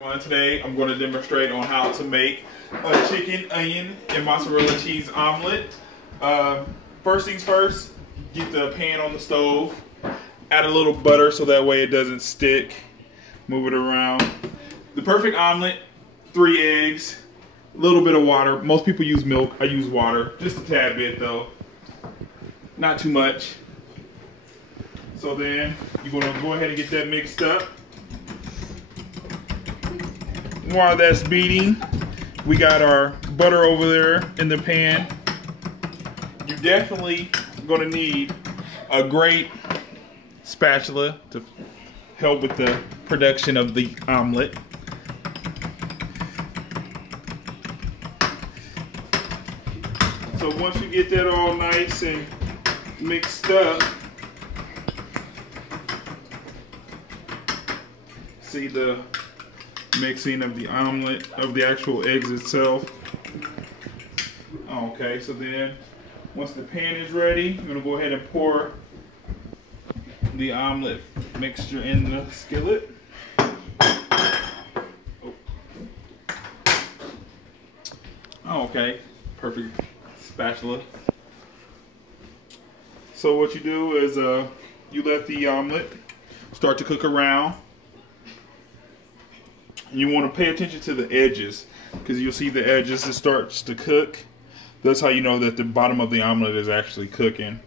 Today I'm going to demonstrate on how to make a chicken, onion, and mozzarella cheese omelet. First things first, get the pan on the stove, add a little butter so that way it doesn't stick, move it around. The perfect omelet, 3 eggs, a little bit of water. Most people use milk, I use water, just a tad bit though, not too much. So then you're going to go ahead and get that mixed up. While that's beating, we got our butter over there in the pan. You're definitely going to need a great spatula to help with the production of the omelet. So once you get that all nice and mixed up, see the mixing of the omelet, of the actual eggs itself. Okay, so then once the pan is ready, I'm gonna go ahead and pour the omelet mixture in the skillet. Okay, perfect spatula. So what you do is you let the omelet start to cook around. You want to pay attention to the edges, because you'll see the edges, it starts to cook. That's how you know that the bottom of the omelet is actually cooking.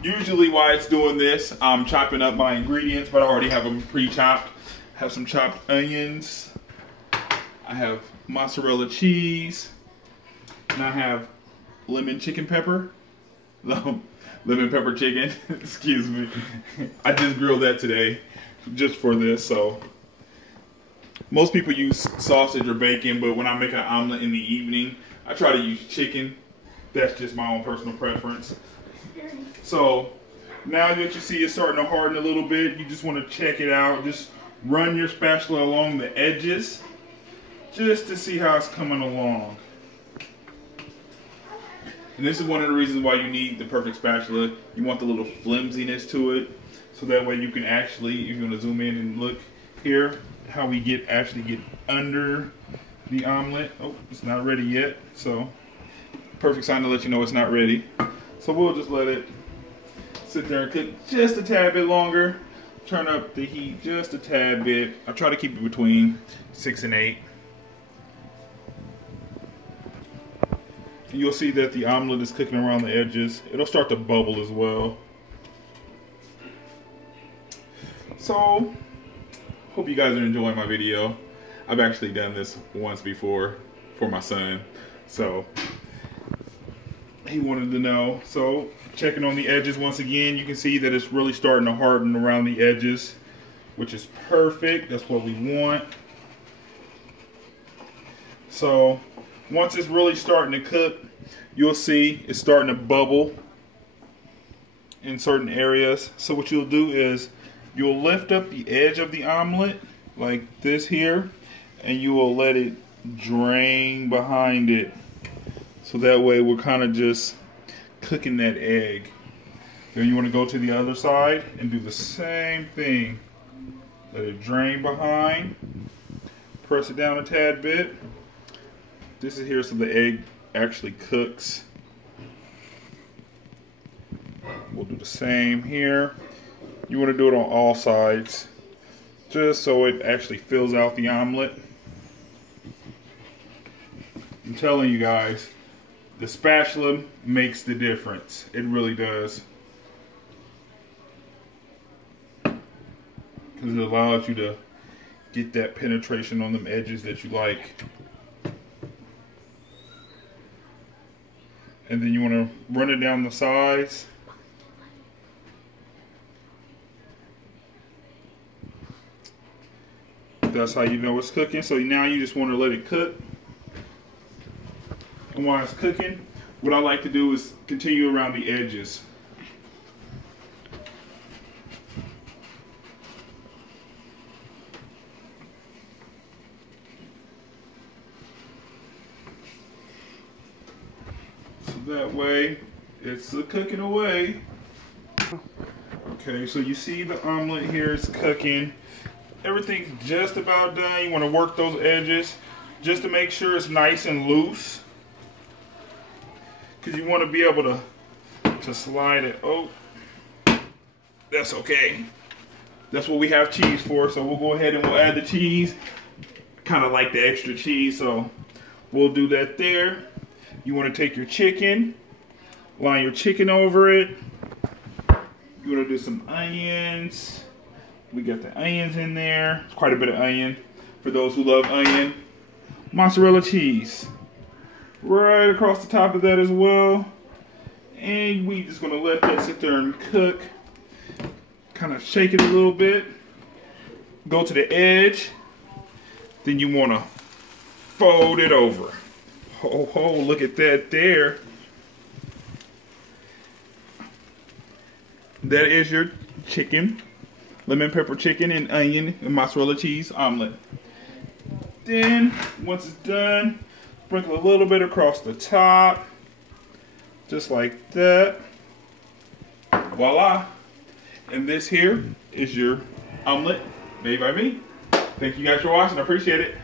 Usually while it's doing this, I'm chopping up my ingredients, but I already have them pre-chopped. I have some chopped onions, I have mozzarella cheese, and I have lemon chicken pepper. Lemon pepper chicken, excuse me. I just grilled that today, just for this, so. Most people use sausage or bacon, but when I make an omelet in the evening, I try to use chicken. That's just my own personal preference. So now that you see it's starting to harden a little bit, you just want to check it out. Just run your spatula along the edges just to see how it's coming along. And this is one of the reasons why you need the perfect spatula. You want the little flimsiness to it, so that way you can actually, you're going to zoom in and look here, how we actually get under the omelet. Oh, it's not ready yet, so perfect sign to let you know it's not ready. So we'll just let it sit there and cook just a tad bit longer. Turn up the heat just a tad bit. I try to keep it between 6 and 8. You'll see that the omelet is cooking around the edges. It'll start to bubble as well. So hope you guys are enjoying my video. I've actually done this once before for my son, so he wanted to know. So checking on the edges once again, you can see that it's really starting to harden around the edges, which is perfect. That's what we want. So once it's really starting to cook, you'll see it's starting to bubble in certain areas. So what you'll do is you'll lift up the edge of the omelet like this here, and you will let it drain behind it. So that way we're kind of just cooking that egg. Then you want to go to the other side and do the same thing. Let it drain behind. Press it down a tad bit. This is here so the egg actually cooks. We'll do the same here. You want to do it on all sides, just so it actually fills out the omelet. I'm telling you guys, the spatula makes the difference. It really does. Because it allows you to get that penetration on them edges that you like. And then you want to run it down the sides. That's how you know it's cooking. So now you just want to let it cook. And while it's cooking, what I like to do is continue around the edges. So that way, it's cooking away. Okay, so you see the omelet here is cooking. everything's just about done, you want to work those edges just to make sure it's nice and loose, because you want to be able to slide it. Oh, that's okay. That's what we have cheese for. So we'll go ahead and we'll add the cheese. Kind of like the extra cheese, so we'll do that there. You want to take your chicken, line your chicken over it. You want to do some onions. We got the onions in there. It's quite a bit of onion for those who love onion. Mozzarella cheese right across the top of that as well. And we just gonna let that sit there and cook. Kind of shake it a little bit. Go to the edge. Then you wanna fold it over. Oh, look at that there. That is your chicken. Lemon pepper chicken and onion and mozzarella cheese omelet. Then, once it's done, sprinkle a little bit across the top. Just like that. Voila. And this here is your omelet made by me. Thank you guys for watching. I appreciate it.